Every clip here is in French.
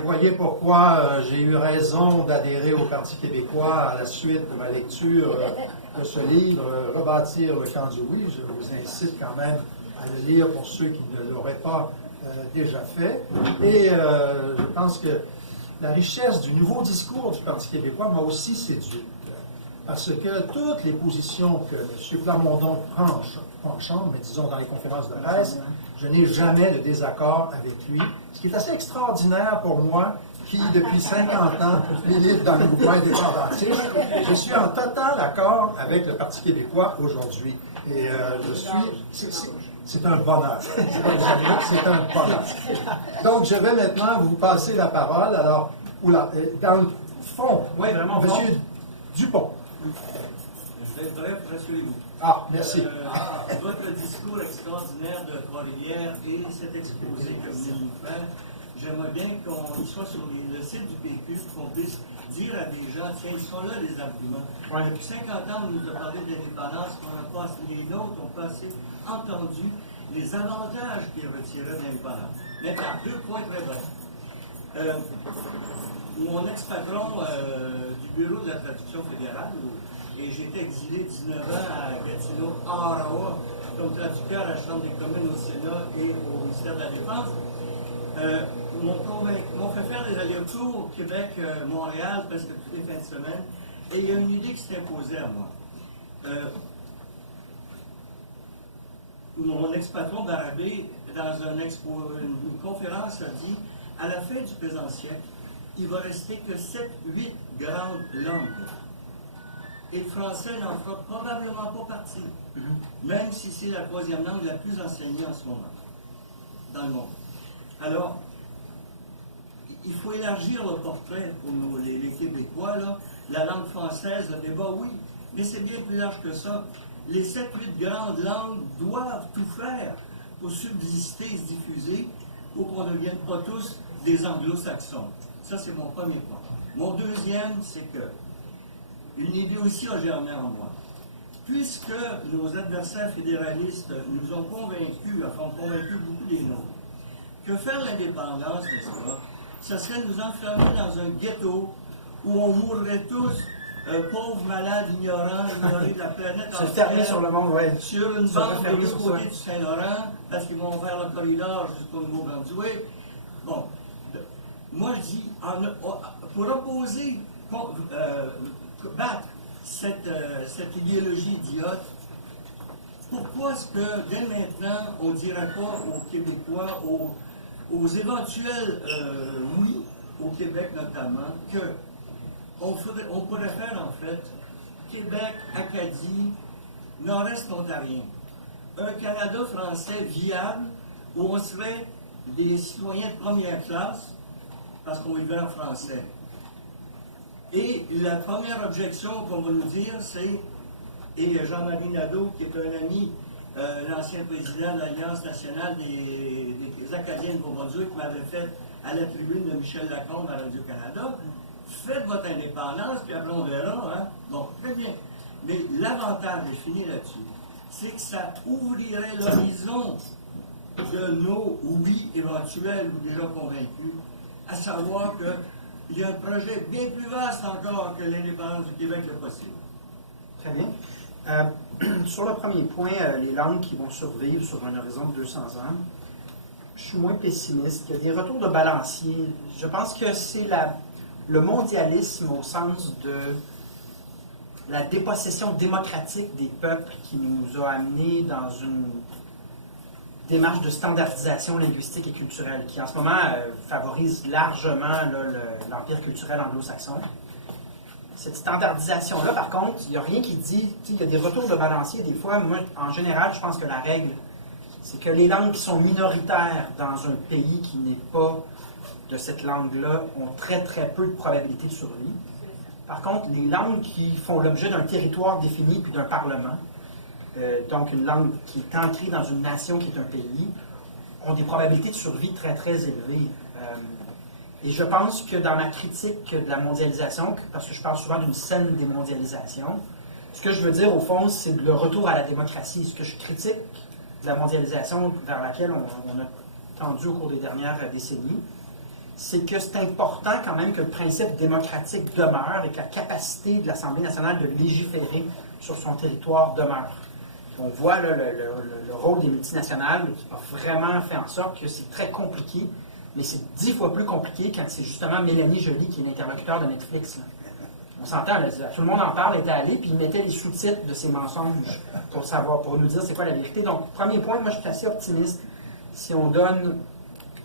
Vous voyez pourquoi j'ai eu raison d'adhérer au Parti québécois à la suite de ma lecture de ce livre, Rebâtir le camp du oui. Je vous incite quand même à le lire pour ceux qui ne l'auraient pas déjà fait. Et je pense que la richesse du nouveau discours du Parti québécois m'a aussi séduit. Parce que toutes les positions que M. Plamondon prend, mais disons dans les conférences de presse, je n'ai jamais de désaccord avec lui. Ce qui est assez extraordinaire pour moi, qui depuis 50 ans milite dans le mouvement indépendantiste, je suis en total accord avec le Parti québécois aujourd'hui. Et c'est un bonheur. C'est un bonheur. Donc, je vais maintenant vous passer la parole. Alors, dans le fond, oui, vraiment, M. Dupont. Je vais être bref, rassurez-vous. Ah, merci. Votre discours extraordinaire de Trois-Rivières et cet exposé que vous venez de nous faire, j'aimerais bien qu'on soit sur le site du PQ, qu'on puisse dire à des gens, tiens, ils sont là les arguments. Ouais. Depuis 50 ans, on nous a parlé d'indépendance, on n'a pas assez, les nôtres n'ont pas assez entendu les avantages qui retiraient de l'indépendance. Maintenant, 2 points très brefs. Mon ex-patron du bureau de la traduction fédérale, et j'ai été exilé 19 ans à Gatineau, Ottawa, comme traducteur à la Chambre des communes au Sénat et au ministère de la Défense, m'ont fait faire des allers-retours Québec-Montréal presque toutes les fins de semaine, et il y a une idée qui s'est imposée à moi. Mon ex-patron Barabé, dans une conférence, a dit à la fin du présent siècle, il va rester que 7-8 grandes langues. Et le français n'en fera probablement pas partie, même si c'est la 3e langue la plus enseignée en ce moment, dans le monde. Alors, il faut élargir le portrait pour les Québécois, là. La langue française, le débat, oui, mais c'est bien plus large que ça. Les 7-8 grandes langues doivent tout faire pour subsister et se diffuser, pour qu'on ne devienne pas tous des anglo-saxons. Ça, c'est mon premier point. Mon deuxième, c'est que une idée aussi a germé en moi. Puisque nos adversaires fédéralistes nous ont convaincus, ont convaincu beaucoup des nôtres, que faire l'indépendance, n'est-ce pas, ça serait nous enfermer dans un ghetto où on mourrait tous, pauvres, malades, ignorés de la planète entière, fermé sur le monde, ouais. Sur une bande de l'autre côté du Saint-Laurent, parce qu'ils vont faire le corridor jusqu'au Nouveau-Brunswick. Bon, moi je dis, pour opposer, battre cette idéologie idiote, pourquoi est-ce que dès maintenant on ne dirait pas aux Québécois, aux éventuels oui, au Québec notamment, qu'on pourrait faire en fait Québec, Acadie, Nord-Est ontarien, un Canada français viable où on serait des citoyens de première classe parce qu'on vivait en français. Et la première objection qu'on va nous dire, c'est, et Jean-Marie Nadeau, qui est un ami, l'ancien président de l'Alliance nationale des Acadiens de Beaumont-Brunswick, m'avait fait à la tribune de Michel Lacombe à Radio-Canada, faites votre indépendance, puis après on verra, hein? Bon, très bien. Mais l'avantage, et je finis là-dessus, c'est que ça ouvrirait l'horizon de nos oui éventuels ou déjà convaincus, à savoir que il y a un projet bien plus vaste encore que l'indépendance du Québec le possible. Très bien. Sur le premier point, les langues qui vont survivre sur un horizon de 200 ans, je suis moins pessimiste. Il y a des retours de balancier. Je pense que c'est le mondialisme au sens de la dépossession démocratique des peuples qui nous a amenés dans une démarche de standardisation linguistique et culturelle qui en ce moment favorise largement l'empire culturel anglo-saxon. Cette standardisation-là, par contre, il n'y a rien qui dit, il y a des retours de balancier des fois. Moi, en général, je pense que la règle, c'est que les langues qui sont minoritaires dans un pays qui n'est pas de cette langue-là ont très très peu de probabilité de survie. Par contre, les langues qui font l'objet d'un territoire défini puis d'un parlement, donc une langue qui est ancrée dans une nation qui est un pays, ont des probabilités de survie très, très élevées. Et je pense que dans ma critique de la mondialisation, parce que je parle souvent d'une saine démondialisation, ce que je veux dire, au fond, c'est le retour à la démocratie. Ce que je critique de la mondialisation vers laquelle on a tendu au cours des dernières décennies, c'est que c'est important quand même que le principe démocratique demeure et que la capacité de l'Assemblée nationale de légiférer sur son territoire demeure. On voit là, le rôle des multinationales qui a vraiment fait en sorte que c'est très compliqué, mais c'est 10 fois plus compliqué quand c'est justement Mélanie Joly qui est l'interlocuteur de Netflix. Là. On s'entend, là, tout le monde en parle, était allé, puis il mettait les sous-titres de ses mensonges pour savoir, pour nous dire c'est quoi la vérité. Donc, premier point, moi je suis assez optimiste si on donne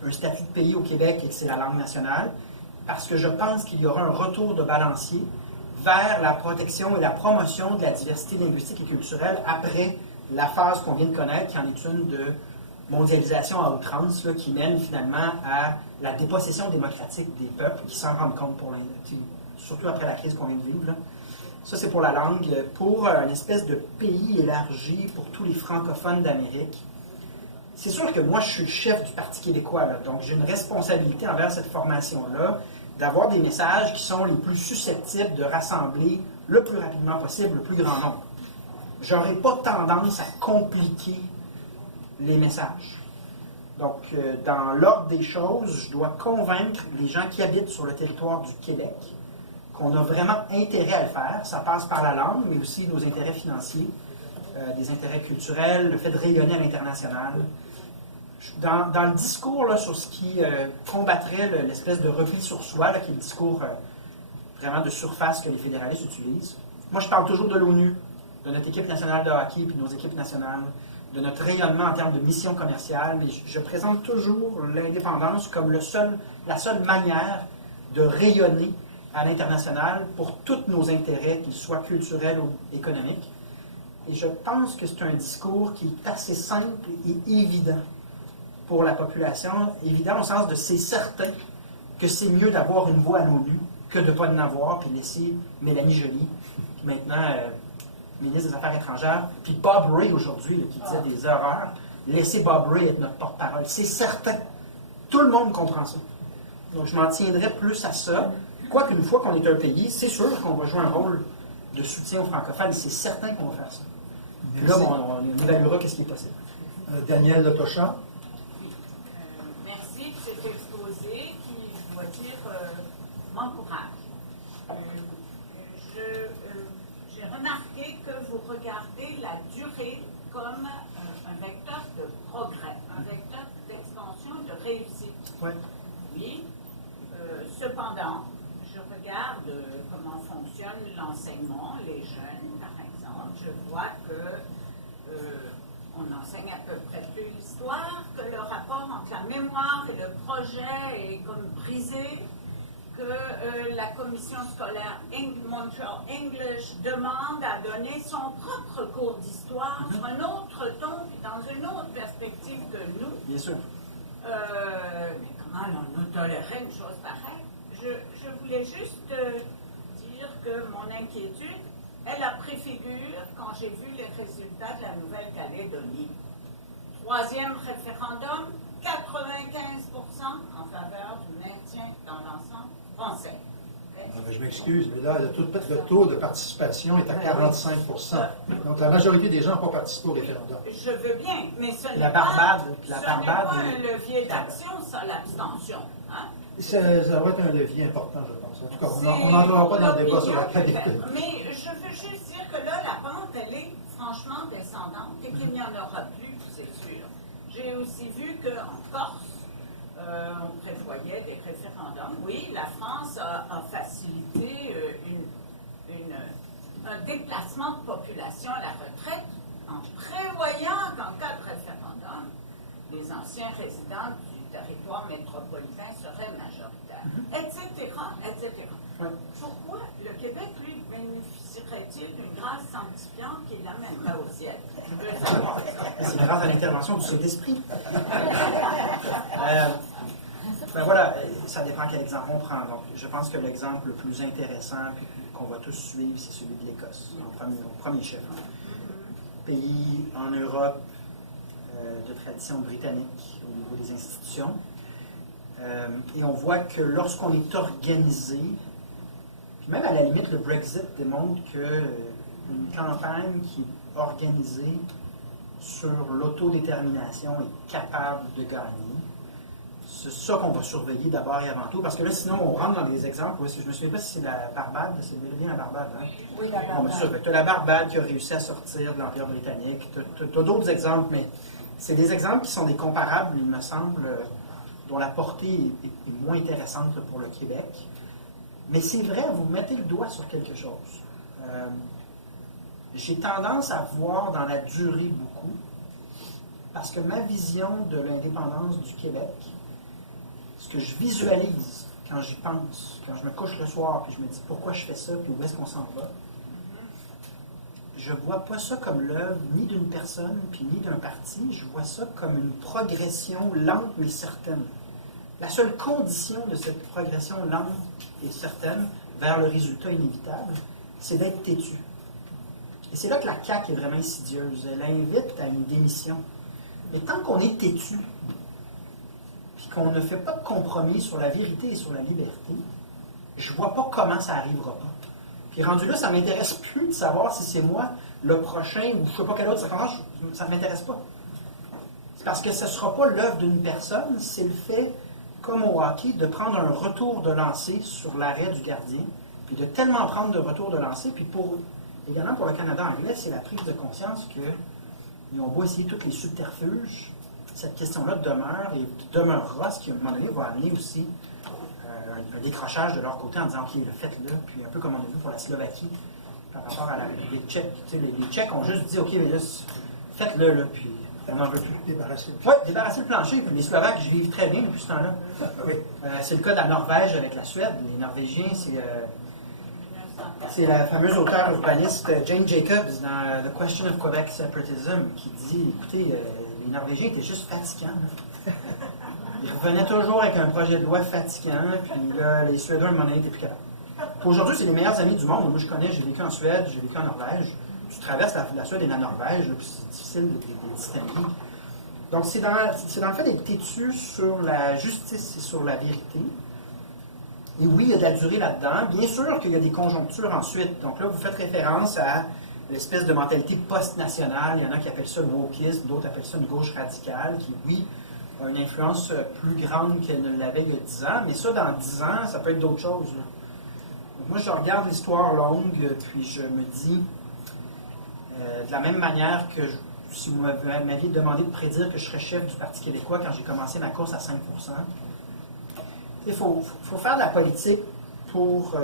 un statut de pays au Québec et que c'est la langue nationale, parce que je pense qu'il y aura un retour de balancier vers la protection et la promotion de la diversité linguistique et culturelle après la phase qu'on vient de connaître, qui en est une de mondialisation à outrance, là, qui mène finalement à la dépossession démocratique des peuples qui s'en rendent compte, surtout après la crise qu'on vient de vivre. Là. Ça, c'est pour la langue. Pour une espèce de pays élargi pour tous les francophones d'Amérique, c'est sûr que moi, je suis le chef du Parti québécois, là, donc j'ai une responsabilité envers cette formation-là d'avoir des messages qui sont les plus susceptibles de rassembler le plus rapidement possible le plus grand nombre. J'aurais pas tendance à compliquer les messages. Donc, dans l'ordre des choses, je dois convaincre les gens qui habitent sur le territoire du Québec qu'on a vraiment intérêt à le faire. Ça passe par la langue, mais aussi nos intérêts financiers, des intérêts culturels, le fait de rayonner à l'international. Dans le discours là, sur ce qui combattrait l'espèce de repli sur soi, là, qui est le discours vraiment de surface que les fédéralistes utilisent, moi je parle toujours de l'ONU, de notre équipe nationale de hockey, puis de nos équipes nationales, de notre rayonnement en termes de mission commerciale, mais je présente toujours l'indépendance comme la seule manière de rayonner à l'international pour tous nos intérêts, qu'ils soient culturels ou économiques. Et je pense que c'est un discours qui est assez simple et évident pour la population, évident au sens de c'est certain que c'est mieux d'avoir une voix à l'ONU que de ne pas en avoir, puis laisser Mélanie Joly, qui maintenant ministre des Affaires étrangères, puis Bob Ray aujourd'hui, là, qui disait des horreurs, laisser Bob Ray être notre porte-parole. C'est certain. Tout le monde comprend ça. Donc je m'en tiendrai plus à ça. Quoique une fois qu'on est un pays, c'est sûr qu'on va jouer un rôle de soutien aux francophones, et c'est certain qu'on va faire ça. Puis là, on évaluera qu'est-ce qui est possible. Daniel Letochat. Merci de cet exposé qui, je dois dire, m'encourage. J'ai remarqué que vous regardez la durée comme un vecteur de progrès, un vecteur d'expansion et de réussite. Ouais. Oui. Cependant, je regarde comment fonctionne l'enseignement, les jeunes, par exemple. Je vois que on enseigne à peu près plus l'histoire, que le rapport entre la mémoire et le projet est comme brisé, que la commission scolaire Montreal English demande à donner son propre cours d'histoire sur un autre ton, dans une autre perspective que nous. Bien sûr. Mais comment nous tolérer une chose pareille? Je voulais juste dire que mon inquiétude, elle a pris figure quand j'ai vu les résultats de la Nouvelle-Calédonie. 3e référendum, 95% en faveur du maintien dans l'ensemble français. Je m'excuse, mais là, le taux de participation est à 45 %. Donc, la majorité des gens n'ont pas participé au référendum. Je veux bien, mais ce n'est La pas Barbade, un levier d'action, ça, l'abstention. Hein? Ça va être un levier important, je pense. En tout cas, on n'entrera pas dans le débat sur la qualité. Mais je veux juste dire que là, la pente, elle est franchement descendante et qu'il n'y en aura plus, c'est sûr. J'ai aussi vu qu'en Corse, on prévoyait des référendums. Oui, la France a facilité un déplacement de population à la retraite en prévoyant qu'en cas de référendum, les anciens résidents du territoire métropolitain seraient majoritaires, etc., etc. Ouais. Pourquoi le Québec, lui, bénéficierait-il d'une grâce sanctifiante qui l'amènerait au ciel? Je veux savoir ça. C'est grâce à l'intervention du Saint-Esprit. Ben voilà, ça dépend quel exemple on prend. Donc, je pense que l'exemple le plus intéressant puis qu'on va tous suivre, c'est celui de l'Écosse, au premier chef. Pays en Europe de tradition britannique au niveau des institutions. Et on voit que lorsqu'on est organisé, puis même à la limite, le Brexit démontre qu'une campagne qui est organisée sur l'autodétermination est capable de gagner. c'est ça qu'on va surveiller d'abord et avant tout, parce que là, sinon, on rentre dans des exemples. Oui, je ne me souviens pas si c'est la Barbade, c'est bien la Barbade, hein? Oui, la Barbade. Tu as la Barbade qui a réussi à sortir de l'Empire britannique. Tu as d'autres exemples, mais c'est des exemples qui sont des comparables, il me semble, dont la portée est moins intéressante pour le Québec. Mais c'est vrai, vous mettez le doigt sur quelque chose. J'ai tendance à voir dans la durée beaucoup, parce que ma vision de l'indépendance du Québec, ce que je visualise quand j'y pense, quand je me couche le soir, puis je me dis pourquoi je fais ça, puis où est-ce qu'on s'en va, je ne vois pas ça comme l'œuvre ni d'une personne, puis ni d'un parti, je vois ça comme une progression lente mais certaine. La seule condition de cette progression lente et certaine vers le résultat inévitable, c'est d'être têtu. Et c'est là que la CAQ est vraiment insidieuse. Elle invite à une démission. Mais tant qu'on est têtu, puis qu'on ne fait pas de compromis sur la vérité et sur la liberté, je ne vois pas comment ça n'arrivera pas. Puis rendu là, ça ne m'intéresse plus de savoir si c'est moi le prochain ou je ne sais pas quel autre circonstance, ça ne m'intéresse pas. C'est parce que ce ne sera pas l'œuvre d'une personne, c'est le fait, comme au hockey, de prendre un retour de lancer sur l'arrêt du gardien, puis de tellement prendre de retour de lancer, puis évidemment pour le Canada anglais, c'est la prise de conscience qu'ils ont beau essayer tous les subterfuges, cette question-là demeure et demeurera, ce qui à un moment donné va amener aussi un décrochage de leur côté en disant ok, faites-le, puis un peu comme on a vu pour la Slovaquie par rapport à les Tchèques. Les Tchèques ont juste dit ok, mais là, faites-le, là, puis on n'en veut plus. Débarrasser. Oui, débarrasser le plancher. Puis les Slovaques vivent très bien depuis ce temps-là. Oui. C'est le cas de la Norvège avec la Suède. Les Norvégiens, c'est la fameuse auteure urbaniste Jane Jacobs dans The Question of Quebec Separatism qui dit écoutez, les Norvégiens étaient juste fatigants. Ils revenaient toujours avec un projet de loi fatigant, puis là, les Suédois, à un moment donné, n'étaient plus capables. Aujourd'hui, c'est les meilleurs amis du monde. Moi, je connais, j'ai vécu en Suède, j'ai vécu en Norvège. Tu traverses la Suède et la Norvège, puis c'est difficile de distinguer. Donc, c'est dans le fait d'être têtu sur la justice et sur la vérité. Et oui, il y a de la durée là-dedans. Bien sûr qu'il y a des conjonctures ensuite. Donc là, vous faites référence à l'espèce de mentalité post-nationale. Il y en a qui appellent ça le wokisme, d'autres appellent ça une gauche radicale, qui, oui, a une influence plus grande qu'elle ne l'avait il y a 10 ans. Mais ça, dans 10 ans, ça peut être d'autres choses. Là. Donc, moi, je regarde l'histoire longue, puis je me dis, de la même manière que si vous m'aviez demandé de prédire que je serais chef du Parti québécois quand j'ai commencé ma course à 5%, il faut faire de la politique pour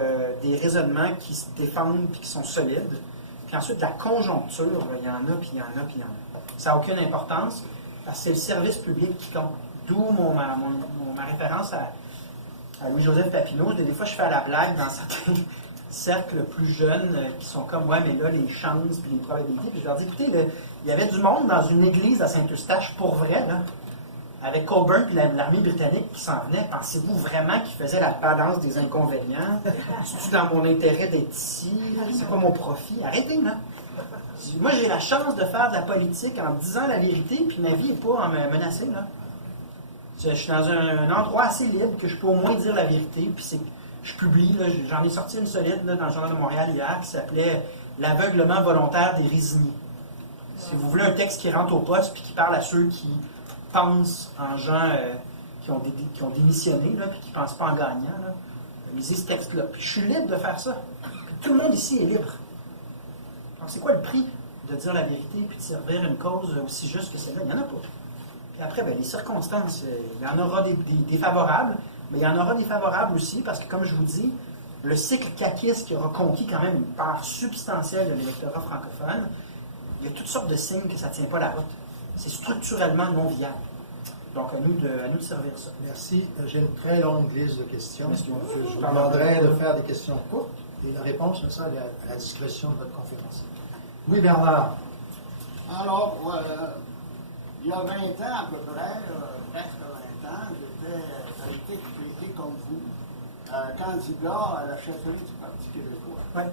des raisonnements qui se défendent et qui sont solides. Puis ensuite, de la conjoncture, il y en a, puis il y en a, puis il y en a. Ça n'a aucune importance, parce que c'est le service public qui compte. D'où ma référence à Louis-Joseph Papineau. Des fois, je fais à la blague dans certains cercles plus jeunes qui sont comme, ouais, mais là, les chances puis les probabilités. Puis je leur dis, écoutez, il y avait du monde dans une église à Saint-Eustache, pour vrai, là, avec Coburn et l'armée britannique qui s'en venait. Pensez-vous vraiment qu'ils faisaient la balance des inconvénients? C'est-tu dans mon intérêt d'être ici? C'est quoi mon profit? Arrêtez, là. Moi, j'ai la chance de faire de la politique en disant la vérité, puis ma vie n'est pas menacée, là. Je suis dans un endroit assez libre que je peux au moins dire la vérité, puis je publie, là, j'en ai sorti une solide là, dans le Journal de Montréal hier qui s'appelait « L'aveuglement volontaire des résignés ». Si vous voulez un texte qui rentre au poste puis qui parle à ceux qui pensent en gens qui ont démissionné, là, puis qui ne pensent pas en gagnant, là, lisez ce texte-là. Puis je suis libre de faire ça. Puis tout le monde ici est libre. Alors c'est quoi le prix de dire la vérité puis de servir une cause aussi juste que celle-là? Il n'y en a pas. Puis après, les circonstances, il y en aura des favorables, mais il y en aura des favorables aussi, parce que comme je vous dis, le cycle caquiste qui aura conquis quand même une part substantielle de l'électorat francophone, il y a toutes sortes de signes que ça ne tient pas la route. C'est structurellement non viable. Donc, à nous de servir ça. Merci. J'ai une très longue liste de questions. Je vous demanderai de faire des questions courtes et la réponse, ça, à la discrétion de votre conférence. Oui, Bernard. Alors, il y a 20 ans à peu près, presque 20 ans, j'ai été comme vous, candidat à la chefferie du Parti québécois. Oui.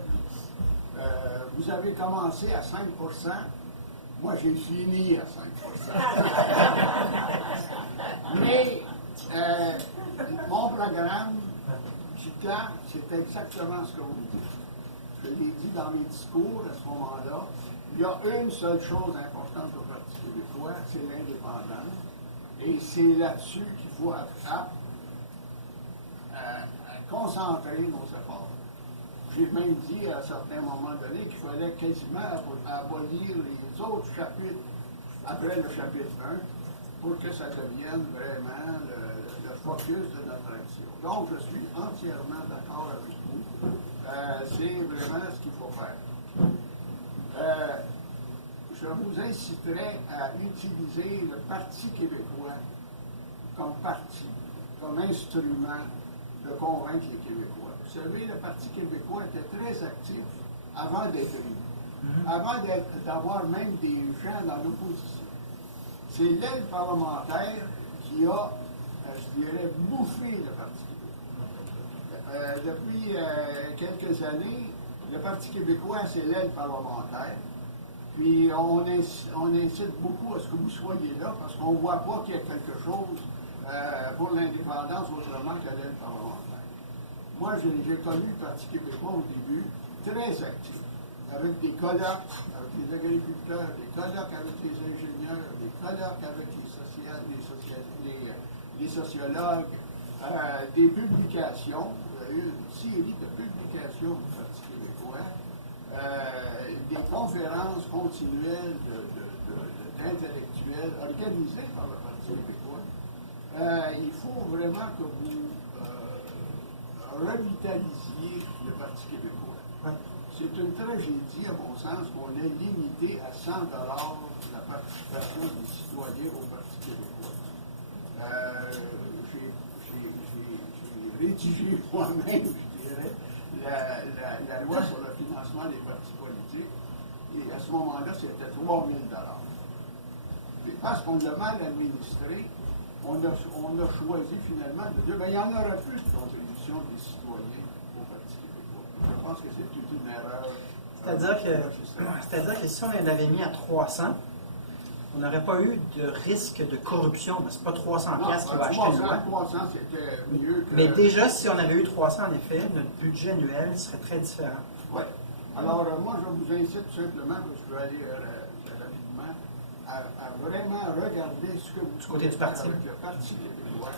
Vous avez commencé à 5 %. Moi, j'ai fini à 5 %. Mais mon programme, Chica, c'est exactement ce que vous dites. Je l'ai dit dans mes discours à ce moment-là. Il y a une seule chose importante au Parti québécois, c'est l'indépendance. Et c'est là-dessus qu'il faut concentrer nos efforts. J'ai même dit à certains moments donnés qu'il fallait quasiment abolir les autres chapitres après le chapitre 1 pour que ça devienne vraiment le focus de notre action. Donc, je suis entièrement d'accord avec vous. C'est vraiment ce qu'il faut faire. Je vous inciterai à utiliser le Parti québécois comme parti, comme instrument de convaincre les Québécois. Vous savez, le Parti québécois était très actif avant d'être élu, avant d'avoir même des gens dans l'opposition. C'est l'aile parlementaire qui a, je dirais, bouffé le Parti québécois. Depuis quelques années, le Parti québécois, c'est l'aile parlementaire. Puis on incite beaucoup à ce que vous soyez là parce qu'on ne voit pas qu'il y a quelque chose pour l'indépendance autrement qu'à l'aile parlementaire. Moi, j'ai connu le Parti québécois au début, très actif, avec des colloques avec les agriculteurs, des colloques avec les ingénieurs, des colloques avec les sociologues, des publications, une série de publications du Parti québécois, des conférences continuelles d'intellectuels organisées par le Parti québécois. Il faut vraiment que vous revitalisier le Parti québécois. Ouais. C'est une tragédie, à mon sens, qu'on ait limité à 100 la participation des citoyens au Parti québécois. J'ai rédigé moi-même, je dirais, la loi sur le financement des partis politiques, et à ce moment-là, c'était 3 000 Et parce qu'on l'a mal administré, on a choisi finalement de dire qu'il n'y en aura plus de contribution des citoyens au Parti québécois. Je pense que c'est une erreur. C'est-à-dire que si on l'avait mis à 300, on n'aurait pas eu de risque de corruption. Mais ce n'est pas 300 piastres qui va acheter une loi. 300, c'était mieux que... Mais déjà, si on avait eu 300, en effet, notre budget annuel serait très différent. Oui. Alors, moi, je vous incite tout simplement, parce que je vais aller rapidement, à vraiment regarder ce que vous côté du parti. avec le Parti québécois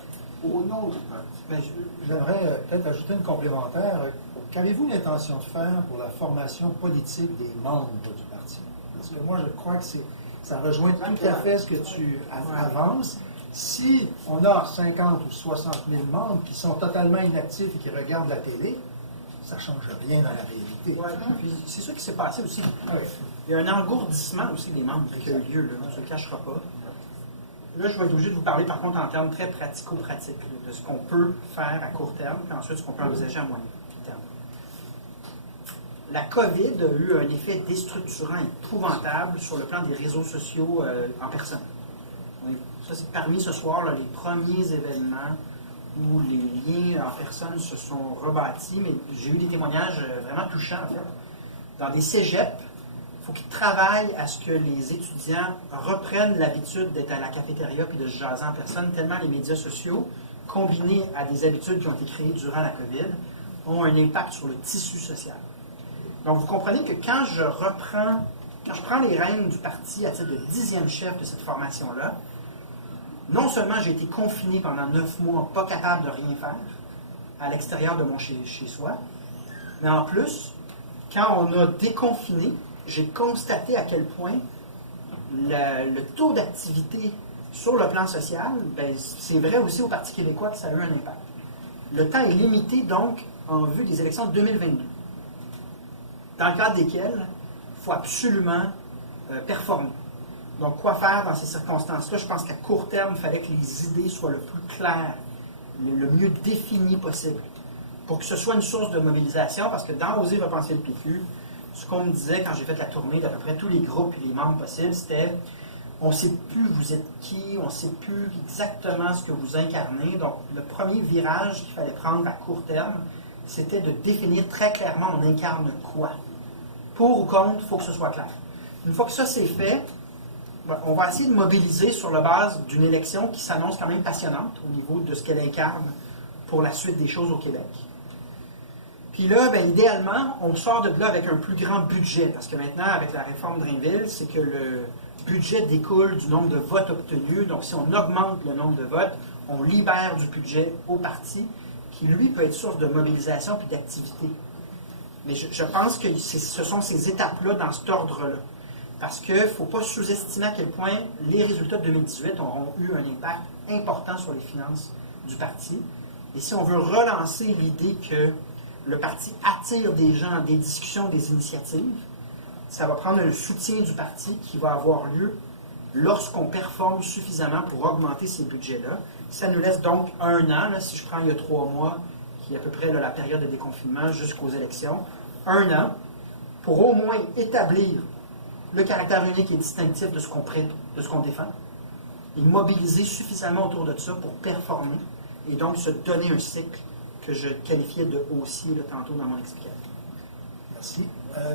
au nom du parti. Mais j'aimerais peut-être ajouter une complémentaire. Qu'avez-vous l'intention de faire pour la formation politique des membres du parti? Parce que moi, je crois que ça rejoint tout à fait ce que tu avances. Si on a 50 ou 60 000 membres qui sont totalement inactifs et qui regardent la télé, ça ne change rien dans la réalité. Ouais, puis c'est ça qui s'est passé aussi. Oui. Il y a un engourdissement aussi des membres qui a eu lieu, là, on ne se le cachera pas. Là, je vais être obligé de vous parler, par contre, en termes très pratico-pratiques, de ce qu'on peut faire à court terme, puis ensuite ce qu'on peut envisager à moyen terme. La COVID a eu un effet déstructurant épouvantable sur le plan des réseaux sociaux en personne. Ça, c'est parmi ce soir là, les premiers événements où les liens en personne se sont rebâtis, mais j'ai eu des témoignages vraiment touchants, en fait. Dans des cégeps, il faut qu'ils travaillent à ce que les étudiants reprennent l'habitude d'être à la cafétéria et de se jaser en personne, tellement les médias sociaux, combinés à des habitudes qui ont été créées durant la COVID, ont un impact sur le tissu social. Donc, vous comprenez que quand je prends les rênes du parti à titre de 10e chef de cette formation-là, non seulement j'ai été confiné pendant 9 mois, pas capable de rien faire à l'extérieur de mon chez-soi, mais en plus, quand on a déconfiné, j'ai constaté à quel point le taux d'activité sur le plan social, ben, c'est vrai aussi au Parti québécois que ça a eu un impact. Le temps est limité, donc, en vue des élections de 2022, dans le cadre desquelles il faut absolument performer. Donc, quoi faire dans ces circonstances-là? Je pense qu'à court terme, il fallait que les idées soient le plus claires, le mieux définies possible, pour que ce soit une source de mobilisation, parce que dans Oser repenser le PQ, ce qu'on me disait quand j'ai fait la tournée d'à peu près tous les groupes et les membres possibles, c'était on ne sait plus vous êtes qui, on ne sait plus exactement ce que vous incarnez. Donc, le premier virage qu'il fallait prendre à court terme, c'était de définir très clairement on incarne quoi. Pour ou contre, il faut que ce soit clair. Une fois que ça c'est fait, on va essayer de mobiliser sur la base d'une élection qui s'annonce quand même passionnante au niveau de ce qu'elle incarne pour la suite des choses au Québec. Puis là, ben, idéalement, on sort de là avec un plus grand budget, parce que maintenant, avec la réforme Drainville, c'est que le budget découle du nombre de votes obtenus. Donc, si on augmente le nombre de votes, on libère du budget au parti, qui, lui, peut être source de mobilisation puis d'activité. Mais je pense que ce sont ces étapes-là dans cet ordre-là. Parce qu'il ne faut pas sous-estimer à quel point les résultats de 2018 auront eu un impact important sur les finances du parti. Et si on veut relancer l'idée que le parti attire des gens, des discussions, des initiatives, ça va prendre un soutien du parti qui va avoir lieu lorsqu'on performe suffisamment pour augmenter ces budgets-là. Ça nous laisse donc un an, là, si je prends il y a 3 mois, qui est à peu près là, la période de déconfinement jusqu'aux élections, un an, pour au moins établir le caractère unique et distinctif de ce qu'on défend, et mobiliser suffisamment autour de ça pour performer, et donc se donner un cycle que je qualifiais de haussier là, tantôt dans mon explication. Merci.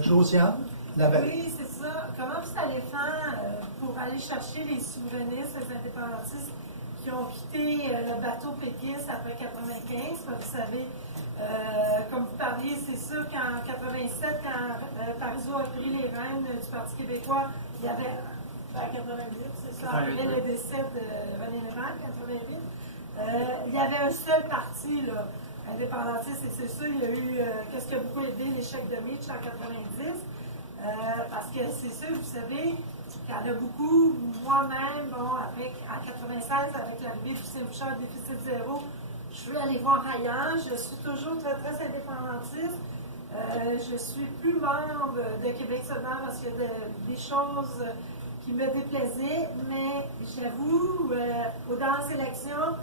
Josiane Lavallée. Oui, c'est ça. Comment vous allez faire pour aller chercher les souverainistes, les indépendantistes qui ont quitté le bateau péquiste après 95? Vous savez, comme vous parliez, c'est sûr qu'en 87, quand Parizeau a pris les rênes du Parti québécois, il y avait, en 88, c'est ça, après le décès de René Lévesque, 88, il y avait un seul parti, là, indépendantiste, et c'est sûr, il y a eu, qu'est-ce qui a beaucoup aidé l'échec de Mitch en 90, parce que c'est sûr, vous savez, qu'il y en a beaucoup, moi-même, bon, en 96, avec l'arrivée du Bouchard déficit zéro, je veux aller voir ailleurs, je suis toujours très, très indépendantiste. Je suis plus membre de Québec solidaire parce qu'il y a des choses qui me déplaisaient, mais j'avoue, dans les élections,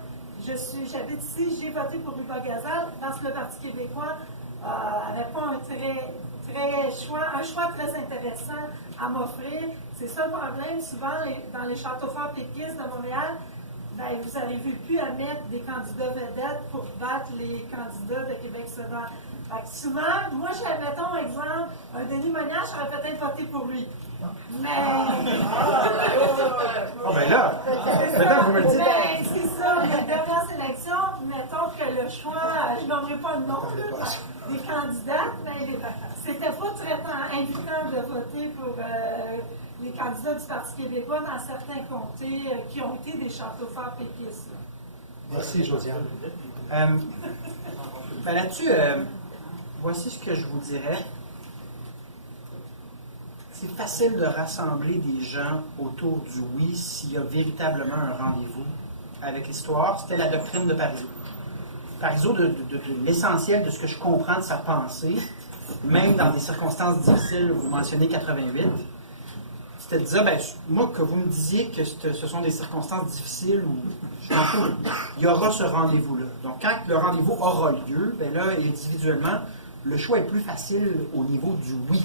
j'habite ici, j'ai voté pour Ruba Gazal, parce que le Parti québécois n'avait pas un choix très intéressant à m'offrir. C'est ça le problème, souvent, dans les châteaux forts péquistes de Montréal, ben, vous n'arrivez plus à mettre des candidats vedettes pour battre les candidats de Québec solidaire. Souvent, moi, mettons, exemple, un Denis Monnier, j'aurais peut-être voté pour lui. Mais. Oh, ben là, maintenant vous me le dites. Ben, c'est ça, la dernière sélection, mettons que le choix, je n'aurais pas le nom des candidats, mais c'était pas très invitant de voter pour les candidats du Parti québécois dans certains comtés qui ont été des châteaux forts péquistes. Merci, Josiane. Ben là-dessus, voici ce que je vous dirais. C'est facile de rassembler des gens autour du oui s'il y a véritablement un rendez-vous avec l'histoire. C'était la doctrine de Parizeau. Parizeau, de l'essentiel de ce que je comprends de sa pensée, même dans des circonstances difficiles, vous mentionnez 88, c'était de dire, ben, moi, que vous me disiez que ce sont des circonstances difficiles, il y aura ce rendez-vous-là. Donc, quand le rendez-vous aura lieu, ben là, individuellement, le choix est plus facile au niveau du oui.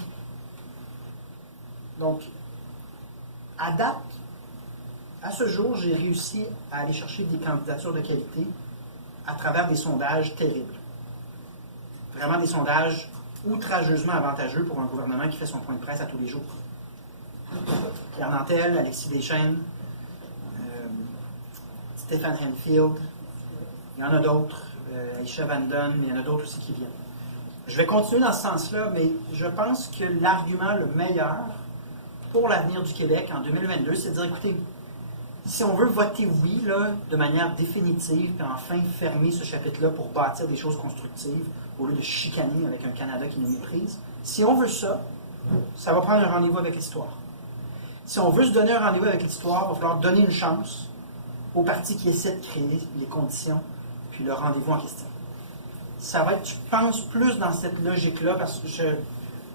Donc, à date, à ce jour, j'ai réussi à aller chercher des candidatures de qualité à travers des sondages terribles. Vraiment des sondages outrageusement avantageux pour un gouvernement qui fait son point de presse à tous les jours. Pierre Nantel, Alexis Deschênes, Stéphane Henfield, il y en a d'autres, Aisha Van Dunn, il y en a d'autres aussi qui viennent. Je vais continuer dans ce sens-là, mais je pense que l'argument le meilleur pour l'avenir du Québec en 2022, c'est de dire, écoutez, si on veut voter oui, là, de manière définitive, puis enfin fermer ce chapitre-là pour bâtir des choses constructives, au lieu de chicaner avec un Canada qui nous méprise, si on veut ça, ça va prendre un rendez-vous avec l'histoire. Si on veut se donner un rendez-vous avec l'histoire, il va falloir donner une chance aux partis qui essaient de créer les conditions, puis le rendez-vous en question. Ça va être, je pense, plus dans cette logique-là, parce que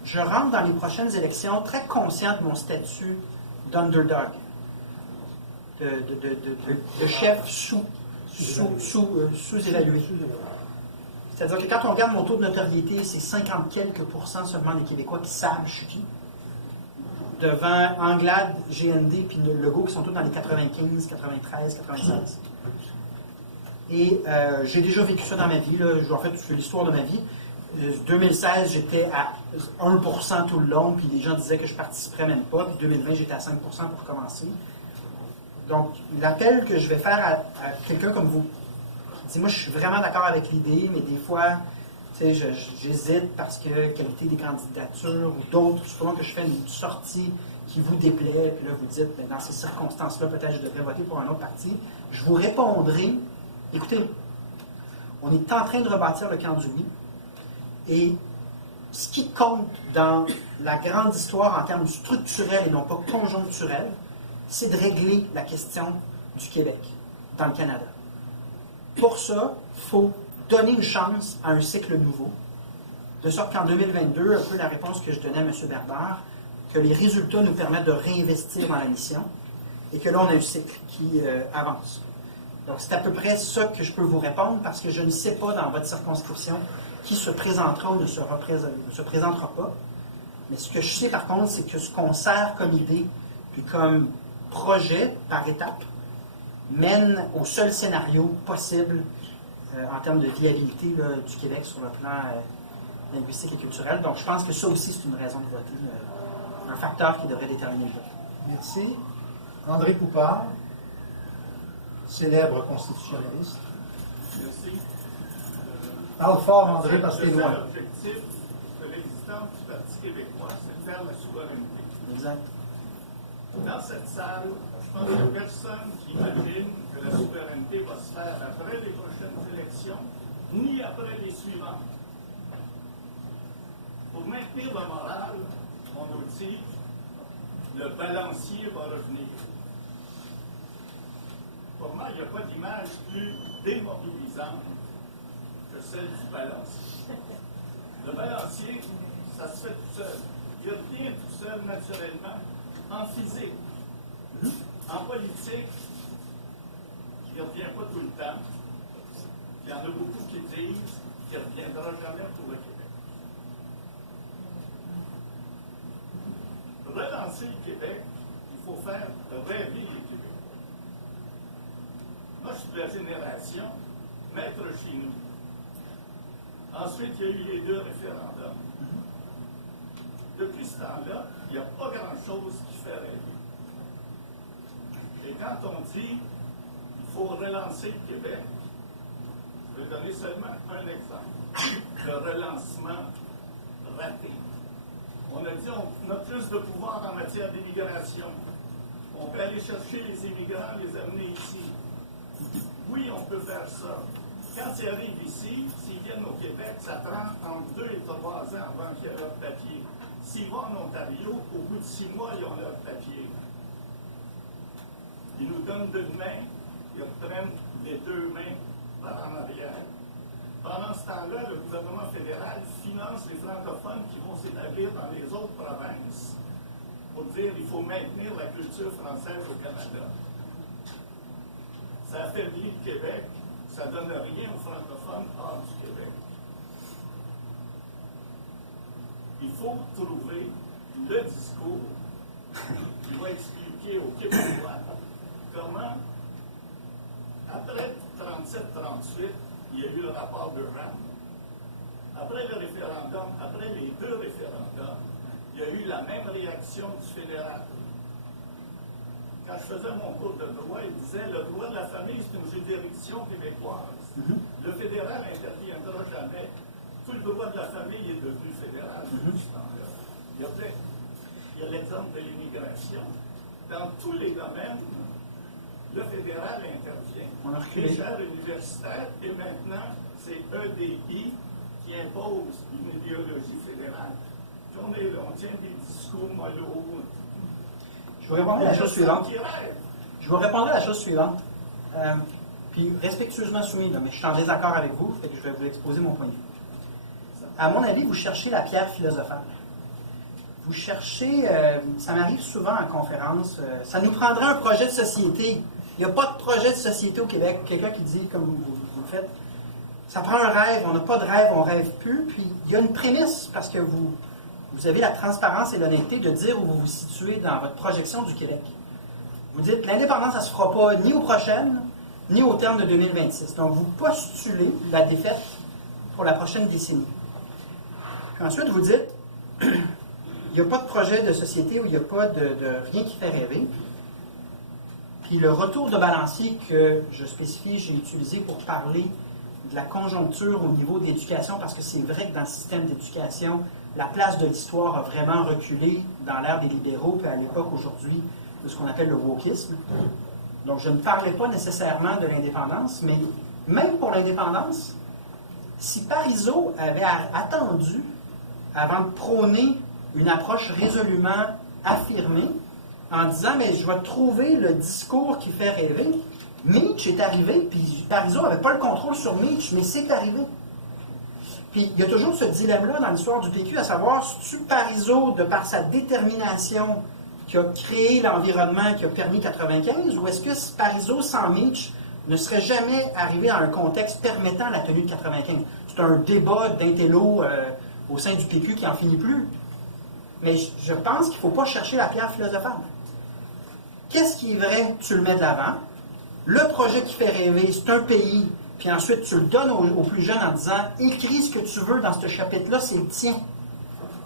je rentre dans les prochaines élections très conscient de mon statut d'underdog, de chef sous-évalué. C'est-à-dire que quand on regarde mon taux de notoriété, c'est 50 quelques % seulement des Québécois qui savent je suis qui. Devant Anglade, GND puis Legault qui sont tous dans les 95, 93, 96. Et j'ai déjà vécu ça dans ma vie. Là. En fait, c'est l'histoire de ma vie. 2016, j'étais à 1% tout le long, puis les gens disaient que je participerais même pas. Puis 2020, j'étais à 5% pour commencer. Donc, l'appel que je vais faire à quelqu'un comme vous, c'est moi, je suis vraiment d'accord avec l'idée, mais des fois, J'hésite parce que qualité des candidatures ou d'autres, souvent que je fais une sortie qui vous déplaît, puis là vous dites, ben, dans ces circonstances-là, peut-être je devrais voter pour un autre parti, je vous répondrai, écoutez, on est en train de rebâtir le camp du oui, et ce qui compte dans la grande histoire en termes structurels et non pas conjoncturels, c'est de régler la question du Québec dans le Canada. Pour ça, il faut donner une chance à un cycle nouveau, de sorte qu'en 2022, un peu la réponse que je donnais à M. Berbère, que les résultats nous permettent de réinvestir dans la mission et que là, on a un cycle qui avance. Donc, c'est à peu près ça que je peux vous répondre parce que je ne sais pas dans votre circonscription qui se présentera ou ne se présentera pas. Mais ce que je sais par contre, c'est que ce qu'on sert comme idée puis comme projet par étape mène au seul scénario possible en termes de viabilité là, du Québec sur le plan linguistique et culturel. Donc, je pense que ça aussi, c'est une raison de voter, un facteur qui devrait déterminer le vote. Merci. André Poupard, célèbre constitutionnaliste. Merci. Parle fort, André, parce que t'es loin. L'objectif de l'existence du Parti québécois, c'est de faire la souveraineté. Exact. Dans cette salle, je pense qu'il n'y a personne qui imagine que la souveraineté va se faire après les prochaines élections, ni après les suivantes. Pour maintenir la morale, on nous dit le balancier va revenir. Pour moi, il n'y a pas d'image plus démobilisante que celle du balancier. Le balancier, ça se fait tout seul. Il revient tout seul naturellement en physique. En politique, il ne revient pas tout le temps. Il y en a beaucoup qui disent qu'il ne reviendra jamais pour le Québec. Relancer le Québec, il faut faire rêver les Québécois. Moi, je suis de la génération maître chez nous. Ensuite, il y a eu les 2 référendums. Depuis ce temps-là, il n'y a pas grand-chose qui fait rêver. Et quand on dit qu'il faut relancer le Québec, je vais donner seulement un exemple. Le relancement raté. On a dit qu'on a plus de pouvoir en matière d'immigration. On peut aller chercher les immigrants, les amener ici. Oui, on peut faire ça. Quand ils arrivent ici, s'ils viennent au Québec, ça prend entre 2 et 3 ans avant qu'ils aient leur papier. S'ils vont en Ontario, au bout de 6 mois, ils ont leur papier. Ils nous donnent d'une main, ils reprennent les 2 mains par en arrière. Pendant ce temps-là, le gouvernement fédéral finance les francophones qui vont s'établir dans les autres provinces pour dire qu'il faut maintenir la culture française au Canada. Ça affaiblit le Québec, ça ne donne rien aux francophones hors du Québec. Il faut trouver le discours qui va expliquer aux Québécois comment, après 37-38, il y a eu le rapport de Rand. Après le référendum, après les 2 référendums, il y a eu la même réaction du fédéral. Quand je faisais mon cours de droit, il disait le droit de la famille, c'est une juridiction québécoise. Le fédéral n'interviendra jamais. Tout le droit de la famille est devenu fédéral depuis ce temps-là. Il y a l'exemple de l'immigration. Dans tous les domaines, le fédéral intervient. Les chaires universitaires, et maintenant, c'est EDI qui impose une idéologie fédérale. On tient des discours mollo. Je vous répondrai à la chose suivante. Puis respectueusement soumis, là, mais je suis en désaccord avec vous, fait que je vais vous exposer mon point de vue. À mon avis, vous cherchez la pierre philosophale. Vous cherchez, ça m'arrive souvent en conférence, ça nous prendrait un projet de société. Il n'y a pas de projet de société au Québec. Quelqu'un qui dit, comme vous le faites, ça prend un rêve, on n'a pas de rêve, on ne rêve plus. Puis il y a une prémisse, parce que vous avez la transparence et l'honnêteté de dire où vous vous situez dans votre projection du Québec. Vous dites, l'indépendance, ça ne se fera pas ni aux prochaines, ni au terme de 2026. Donc, vous postulez la défaite pour la prochaine décennie. Puis ensuite, vous dites, il n'y a pas de projet de société où il n'y a pas de rien qui fait rêver. Puis le retour de balancier que je spécifie, j'ai utilisé pour parler de la conjoncture au niveau de l'éducation, parce que c'est vrai que dans le système d'éducation, la place de l'histoire a vraiment reculé dans l'ère des libéraux, puis à l'époque aujourd'hui de ce qu'on appelle le wokisme. Donc je ne parlais pas nécessairement de l'indépendance, mais même pour l'indépendance, si Parizeau avait attendu avant de prôner une approche résolument affirmée, en disant, mais je vais trouver le discours qui fait rêver. Meach est arrivé, puis Parizeau n'avait pas le contrôle sur Meach, mais c'est arrivé. Puis il y a toujours ce dilemme-là dans l'histoire du PQ, à savoir, si Parizeau, de par sa détermination, qui a créé l'environnement qui a permis 95, ou est-ce que Parizeau, sans Meach, ne serait jamais arrivé dans un contexte permettant la tenue de 95? C'est un débat d'intello au sein du PQ qui n'en finit plus. Mais je pense qu'il ne faut pas chercher la pierre philosophale. Qu'est-ce qui est vrai, tu le mets de l'avant. Le projet qui fait rêver, c'est un pays, puis ensuite tu le donnes aux plus jeunes en disant « Écris ce que tu veux dans ce chapitre-là, c'est le tien. »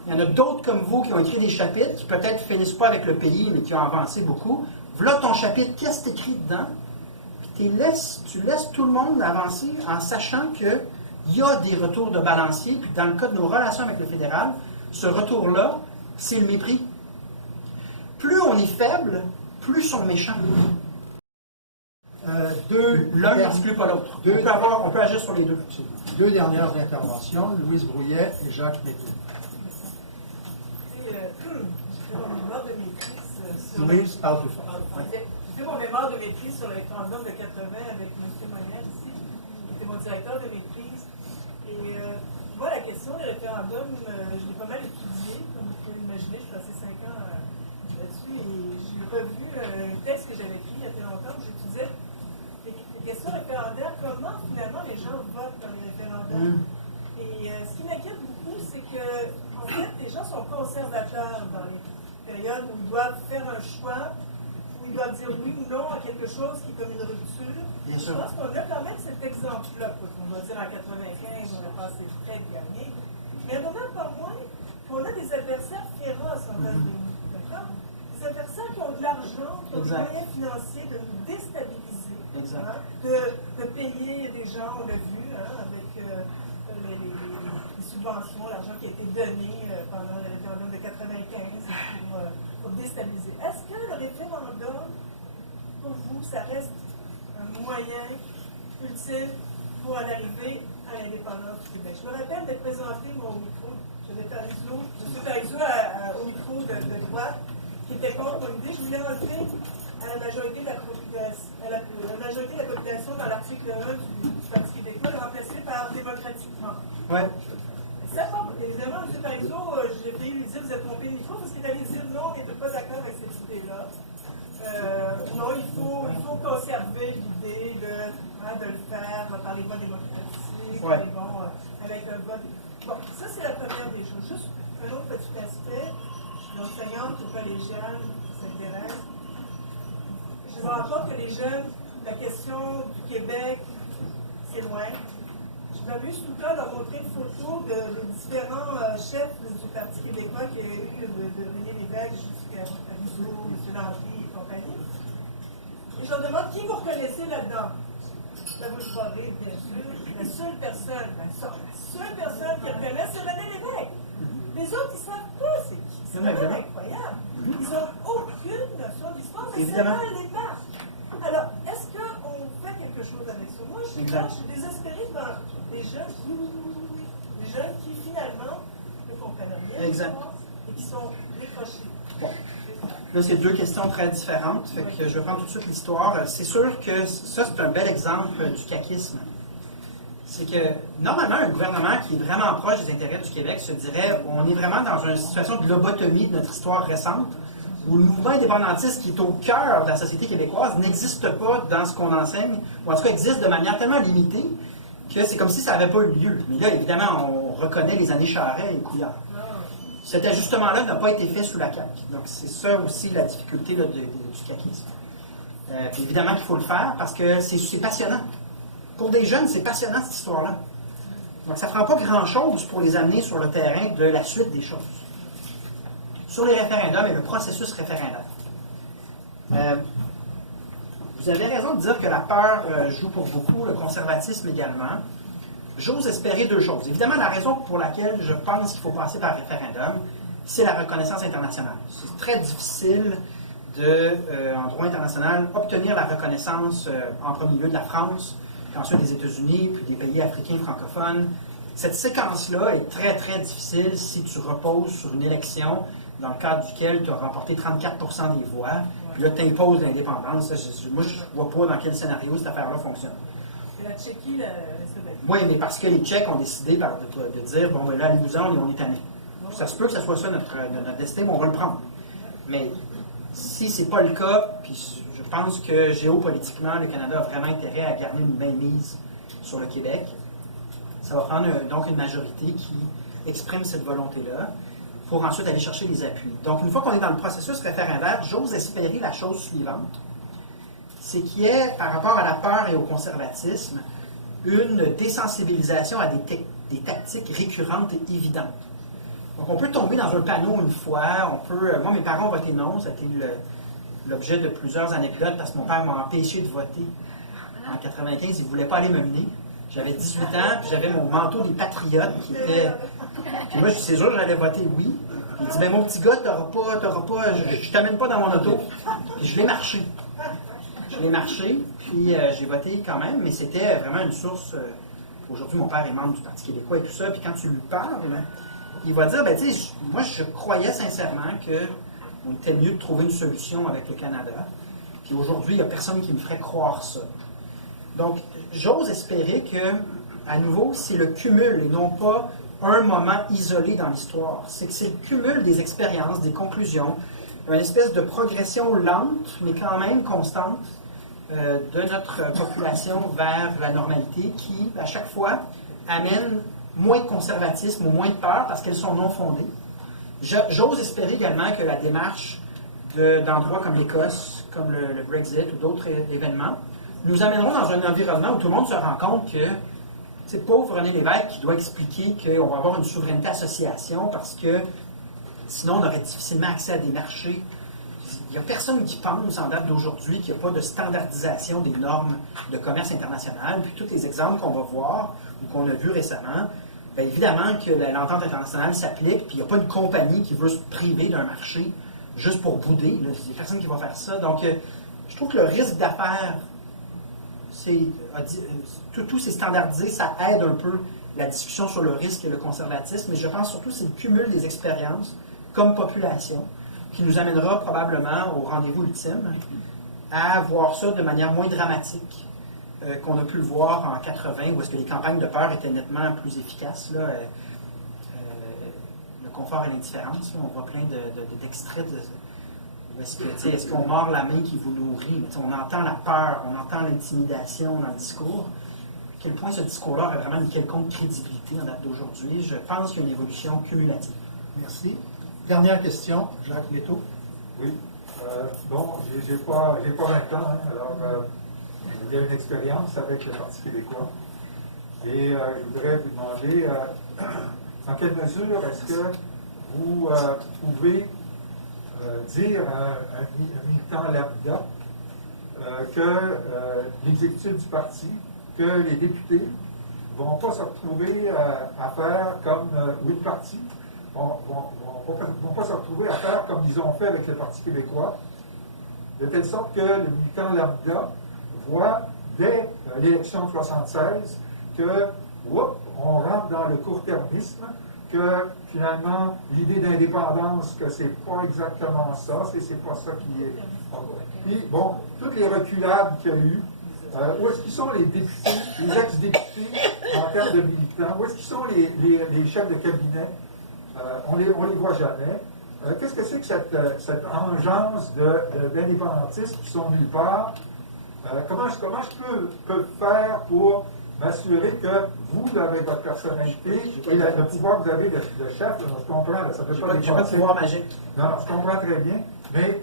Il y en a d'autres comme vous qui ont écrit des chapitres qui peut-être ne finissent pas avec le pays, mais qui ont avancé beaucoup. Voilà ton chapitre, qu'est-ce que tu écris dedans? Puis tu laisses tout le monde avancer en sachant qu'il y a des retours de balancier, puis dans le cas de nos relations avec le fédéral, ce retour-là, c'est le mépris. Plus on est faible, plus ils sont méchants. L'un n'exclut pas l'autre. On peut agir sur les deux. Deux dernières interventions, Louise Brouillet et Jacques Mété. J'ai fait mon mémoire de maîtrise sur Louise, parle plus fort. J'ai fait mon mémoire de maîtrise sur le référendum de 80 avec M. Monel ici, qui était mon directeur de maîtrise. Et moi, la question du référendum, je l'ai pas mal étudiée, comme vous pouvez l'imaginer, je suis passé 5 ans là-dessus, et j'ai revu un texte que j'avais écrit il y a très longtemps, où j'étudiais les questions référendaires, comment finalement les gens votent dans les référendums. Et ce qui m'inquiète beaucoup, c'est que, en fait, les gens sont conservateurs dans les périodes où ils doivent faire un choix, où ils doivent dire oui ou non à quelque chose qui est comme une rupture. Bien Je sûr. pense qu'on a quand même cet exemple-là, on va dire en 95, on a passé très gagné. Mais on a pas moins qu'on a des adversaires féroces en face de nous. D'accord? Des adversaires qui ont de l'argent, qui ont des moyens financiers de nous déstabiliser, hein, de payer des gens, on l'a vu, hein, avec les subventions, l'argent qui a été donné pendant le référendum de 95 pour déstabiliser. Est-ce que le référendum, pour vous, ça reste un moyen utile pour en arriver à l'indépendance du Québec? Je me rappelle de présenter mon micro, j'avais M. Parizeau au micro de droite, qui était contre mon idée. Je voulais enlever à la majorité de la population, dans l'article 1 du Parti québécois, le remplacer par démocratiquement. Ouais. Évidemment, M. Parizeau, j'ai failli lui dire, vous êtes trompé de micro, parce qu'il allait dire non, on n'était pas d'accord avec cette idée-là. Non, il faut conserver l'idée de le faire par les voies démocratiques, avec un vote. Bon, ça c'est la première des choses. Juste un autre petit aspect. Je suis enseignante collégiale qui s'intéresse. Je me rends compte que les jeunes, la question du Québec, c'est loin. Je m'amuse tout le temps de montrer une photo de différents chefs du Parti québécois qui a eu de René Lévesque jusqu'à Parizeau, M. Landry et compagnie. Je leur demande qui vous reconnaissez là-dedans. Là, vous le savez, bien sûr. La seule personne qui reconnaît, c'est René Lévesque. Les autres, ils ne savent pas c'est qui. C'est vraiment incroyable. Ils n'ont aucune notion d'histoire, mais c'est mal les marques. Alors, est-ce qu'on fait quelque chose avec ça? Moi, je suis désespérée devant les jeunes qui, finalement, ne comprennent rien et qui sont décrochés. Bon. Là, c'est deux questions très différentes. Fait que je vais prendre tout de suite l'histoire. C'est sûr que ça, c'est un bel exemple du caquisme. C'est que, normalement, un gouvernement qui est vraiment proche des intérêts du Québec se dirait on est vraiment dans une situation de lobotomie de notre histoire récente, où le mouvement indépendantiste qui est au cœur de la société québécoise n'existe pas dans ce qu'on enseigne, ou en tout cas existe de manière tellement limitée que c'est comme si ça n'avait pas eu lieu. Mais là, évidemment, on reconnaît les années Charest et Couillard. Cet ajustement-là n'a pas été fait sous la CAQ. Donc, c'est ça aussi la difficulté là, du caquisme. Évidemment qu'il faut le faire parce que c'est passionnant. Pour des jeunes, c'est passionnant cette histoire-là. Donc, ça ne prend pas grand-chose pour les amener sur le terrain de la suite des choses. Sur les référendums et le processus référendaire. Vous avez raison de dire que la peur joue pour beaucoup, le conservatisme également. j'ose espérer deux choses. Évidemment, la raison pour laquelle je pense qu'il faut passer par référendum, c'est la reconnaissance internationale. C'est très difficile en droit international, obtenir la reconnaissance en premier lieu de la France, puis ensuite des États-Unis, puis des pays africains francophones. Cette séquence-là est très, très difficile si tu reposes sur une élection dans le cadre duquel tu as remporté 34 % des voix, puis là, tu imposes l'indépendance. Moi, je ne vois pas dans quel scénario cette affaire-là fonctionne. C'est la Tchéquie, la Slovaquie. Oui, mais parce que les Tchèques ont décidé de dire, bon, ben là, à nous on est tannés. Ça se peut que ce soit ça notre destin, mais on va le prendre. Mais si ce n'est pas le cas, puis je pense que géopolitiquement, le Canada a vraiment intérêt à garder une mainmise sur le Québec, ça va prendre donc une majorité qui exprime cette volonté-là pour ensuite aller chercher les appuis. Donc, une fois qu'on est dans le processus référendaire, j'ose espérer la chose suivante, c'est qu'il y ait, par rapport à la peur et au conservatisme, une désensibilisation à des tactiques récurrentes et évidentes. Donc, on peut tomber dans un panneau une fois, moi, mes parents ont voté non, c'était l'objet de plusieurs anecdotes parce que mon père m'a empêché de voter. En 95, il ne voulait pas aller me mener. J'avais 18 ans, puis j'avais mon manteau des Patriotes qui était... Puis moi, c'est sûr, j'allais voter oui. Il dit, ben mon petit gars, t'auras pas, je t'amène pas dans mon auto. Puis je l'ai marché. Puis j'ai voté quand même, mais c'était vraiment une source... Aujourd'hui, mon père est membre du Parti québécois et tout ça, puis quand tu lui parles, il va dire, ben tu sais, moi, je croyais sincèrement qu'on était mieux de trouver une solution avec le Canada. Puis aujourd'hui, il n'y a personne qui me ferait croire ça. Donc, j'ose espérer que, à nouveau, c'est le cumul et non pas un moment isolé dans l'histoire. C'est que c'est le cumul des expériences, des conclusions, une espèce de progression lente, mais quand même constante, de notre population vers la normalité qui, à chaque fois, amène moins de conservatisme ou moins de peur parce qu'elles sont non fondées. J'ose espérer également que la démarche d'endroits comme l'Écosse, comme le Brexit ou d'autres événements, nous amèneront dans un environnement où tout le monde se rend compte que c'est pauvre René Lévesque qui doit expliquer qu'on va avoir une souveraineté association parce que sinon on aurait difficilement accès à des marchés. Il n'y a personne qui pense en date d'aujourd'hui qu'il n'y a pas de standardisation des normes de commerce international. Puis tous les exemples qu'on va voir ou qu'on a vus récemment, bien évidemment que l'entente internationale s'applique, puis il n'y a pas une compagnie qui veut se priver d'un marché juste pour bouder. Il n'y a personne qui va faire ça. Donc, je trouve que le risque d'affaires, tout c'est standardisé, ça aide un peu la discussion sur le risque et le conservatisme, mais je pense surtout que c'est le cumul des expériences comme population qui nous amènera probablement au rendez-vous ultime à voir ça de manière moins dramatique qu'on a pu le voir en 80, où est-ce que les campagnes de peur étaient nettement plus efficaces. Là, le confort et l'indifférence, on voit plein d'extraits de est-ce qu'on mord la main qui vous nourrit? Mais on entend la peur, on entend l'intimidation dans le discours. À quel point ce discours-là a vraiment une quelconque crédibilité en date d'aujourd'hui? Je pense qu'il y a une évolution cumulative. Merci. Dernière question, Jacques Leto. Oui. Bon, j'ai pas 20 ans, hein, alors j'ai une expérience avec le Parti québécois. Et je voudrais vous demander, en quelle mesure est-ce que vous pouvez dire à un militant lambda que l'exécutif du parti, que les députés ne vont pas se retrouver à faire comme ou le parti vont pas se retrouver à faire comme ils ont fait avec le Parti québécois, de telle sorte que le militant lambda voit dès l'élection de 1976 que on rentre dans le court-termisme, que finalement, l'idée d'indépendance, que c'est pas exactement ça, c'est pas ça qui est. Puis, bon, toutes les reculades qu'il y a eu, où est-ce qu'ils sont les députés, les ex-députés en termes de militants, où est-ce qu'ils sont les chefs de cabinet, on les voit jamais. Qu'est-ce que c'est que cette engeance d'indépendantistes qui sont nulle part? Comment je peux faire pour m'assurer que vous avez votre personnalité et le pouvoir que vous avez de chef? Je comprends, ça ne fait pas des pouvoir magique. Non, je comprends très bien, mais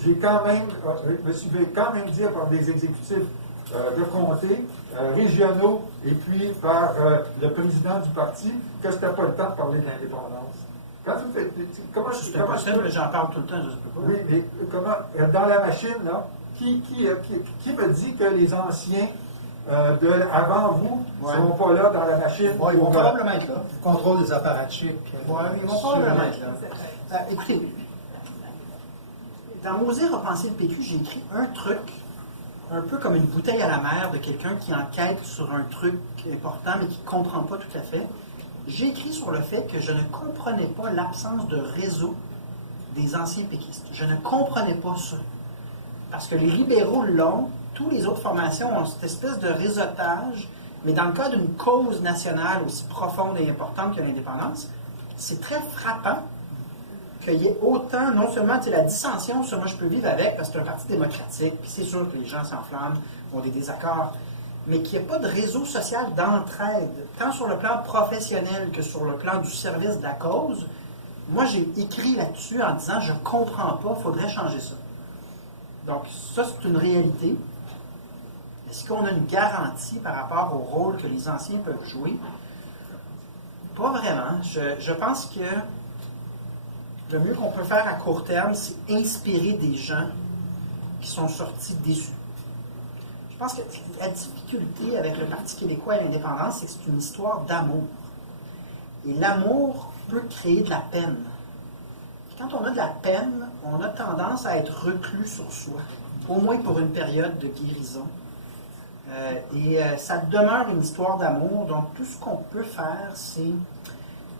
j'ai quand même, je me suis fait quand même dire par des exécutifs de comté, régionaux, et puis par le président du parti, que ce n'était pas le temps de parler de l'indépendance. Quand tu fais, c'est impossible, j'en parle tout le temps, je ne sais pas. Oui, mais comment, dans la machine, là, qui me dit que les anciens avant vous ne Ouais. seront pas là dans la machine. Bon, ils vont pour, probablement être là. Contrôle des apparatchiks. Ouais, mais ils vont probablement être là. Écoutez, dans Oser repenser le PQ, j'ai écrit un truc, un peu comme une bouteille à la mer de quelqu'un qui enquête sur un truc important mais qui ne comprend pas tout à fait. J'ai écrit sur le fait que je ne comprenais pas l'absence de réseau des anciens péquistes. Je ne comprenais pas ça. Parce que les libéraux l'ont, toutes les autres formations ont cette espèce de réseautage, mais dans le cas d'une cause nationale aussi profonde et importante que l'indépendance, c'est très frappant qu'il y ait autant, non seulement la dissension, ça moi je peux vivre avec, parce que c'est un parti démocratique, puis c'est sûr que les gens s'enflamment, ont des désaccords, mais qu'il n'y ait pas de réseau social d'entraide, tant sur le plan professionnel que sur le plan du service de la cause. Moi, j'ai écrit là-dessus en disant « je ne comprends pas, il faudrait changer ça ». Donc, ça, c'est une réalité. Est-ce qu'on a une garantie par rapport au rôle que les anciens peuvent jouer? Pas vraiment. Je pense que le mieux qu'on peut faire à court terme, c'est inspirer des gens qui sont sortis déçus. Je pense que la difficulté avec le Parti québécois et l'indépendance, c'est que c'est une histoire d'amour. Et l'amour peut créer de la peine. Puis quand on a de la peine, on a tendance à être reclus sur soi, au moins pour une période de guérison. Ça demeure une histoire d'amour, donc tout ce qu'on peut faire, c'est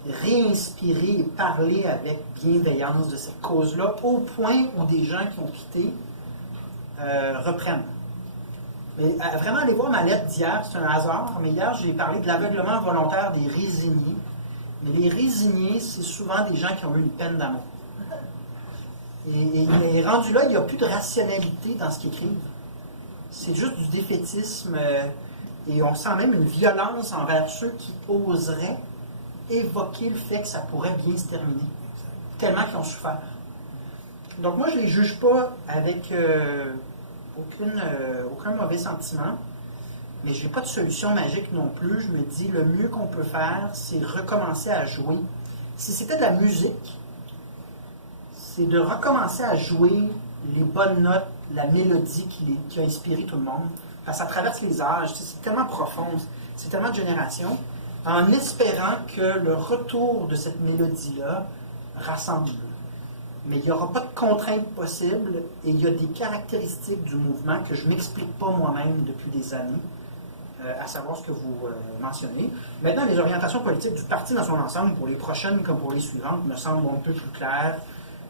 réinspirer et parler avec bienveillance de cette cause-là, au point où des gens qui ont quitté reprennent. Mais vraiment, aller voir ma lettre d'hier, c'est un hasard, mais hier, j'ai parlé de l'aveuglement volontaire des résignés. Mais les résignés, c'est souvent des gens qui ont eu une peine d'amour. Et rendu là, il n'y a plus de rationalité dans ce qu'ils écrivent. C'est juste du défaitisme et on sent même une violence envers ceux qui oseraient évoquer le fait que ça pourrait bien se terminer. Tellement qu'ils ont souffert. Donc moi, je ne les juge pas avec aucun mauvais sentiment, mais je n'ai pas de solution magique non plus. Je me dis, le mieux qu'on peut faire, c'est recommencer à jouer. Si c'était de la musique, c'est de recommencer à jouer les bonnes notes, la mélodie qui a inspiré tout le monde. Parce que ça traverse les âges, c'est tellement profond, c'est tellement de générations, en espérant que le retour de cette mélodie-là rassemble. Mais il n'y aura pas de contraintes possibles et il y a des caractéristiques du mouvement que je ne m'explique pas moi-même depuis des années, à savoir ce que vous mentionnez. Maintenant, les orientations politiques du parti dans son ensemble, pour les prochaines comme pour les suivantes, me semblent un peu plus claires.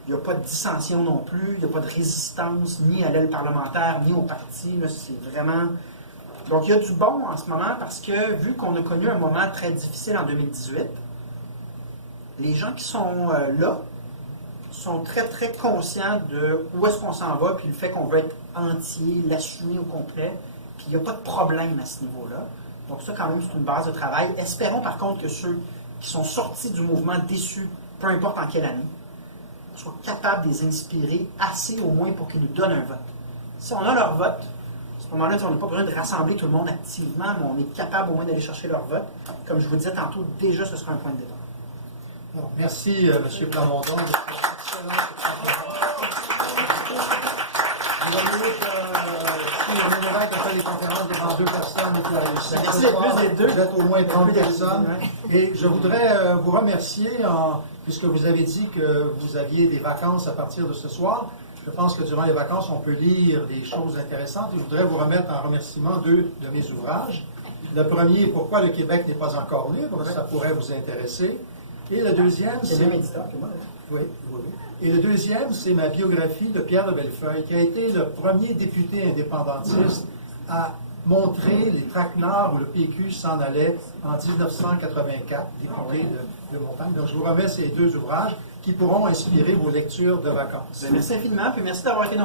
Il n'y a pas de dissension non plus, il n'y a pas de résistance ni à l'aile parlementaire, ni au parti. C'est vraiment... Donc, il y a du bon en ce moment parce que, vu qu'on a connu un moment très difficile en 2018, les gens qui sont là sont très, très conscients de où est-ce qu'on s'en va, puis le fait qu'on veut être entier, l'assumer au complet, puis il n'y a pas de problème à ce niveau-là. Donc, ça, quand même, c'est une base de travail. Espérons, par contre, que ceux qui sont sortis du mouvement déçus, peu importe en quelle année, soient capables de les inspirer assez au moins pour qu'ils nous donnent un vote. Si on a leur vote, à ce moment-là, on n'a pas besoin de rassembler tout le monde activement, mais on est capable au moins d'aller chercher leur vote. Comme je vous disais tantôt, déjà, ce sera un point de départ. Alors, merci, M. Plamondon, de cette excellente il va falloir que si le numéraire qui a fait les conférences devant 2 personnes, Merci d'être plus des deux. vous êtes au moins 30 personnes. Et je voudrais vous remercier, puisque vous avez dit que vous aviez des vacances à partir de ce soir. Je pense que durant les vacances, on peut lire des choses intéressantes. Et je voudrais vous remettre en remerciement 2 de mes ouvrages. Le premier, Pourquoi le Québec n'est pas encore libre, ça pourrait vous intéresser. Et le deuxième, c'est le même éditeur que moi. Oui. Et le deuxième, c'est ma biographie de Pierre de Bellefeuille, qui a été le premier député indépendantiste à montrer les traquenards où le PQ s'en allait en 1984, député de Montagne. Donc, je vous remets ces 2 ouvrages qui pourront inspirer vos lectures de vacances. Merci infiniment, puis merci d'avoir été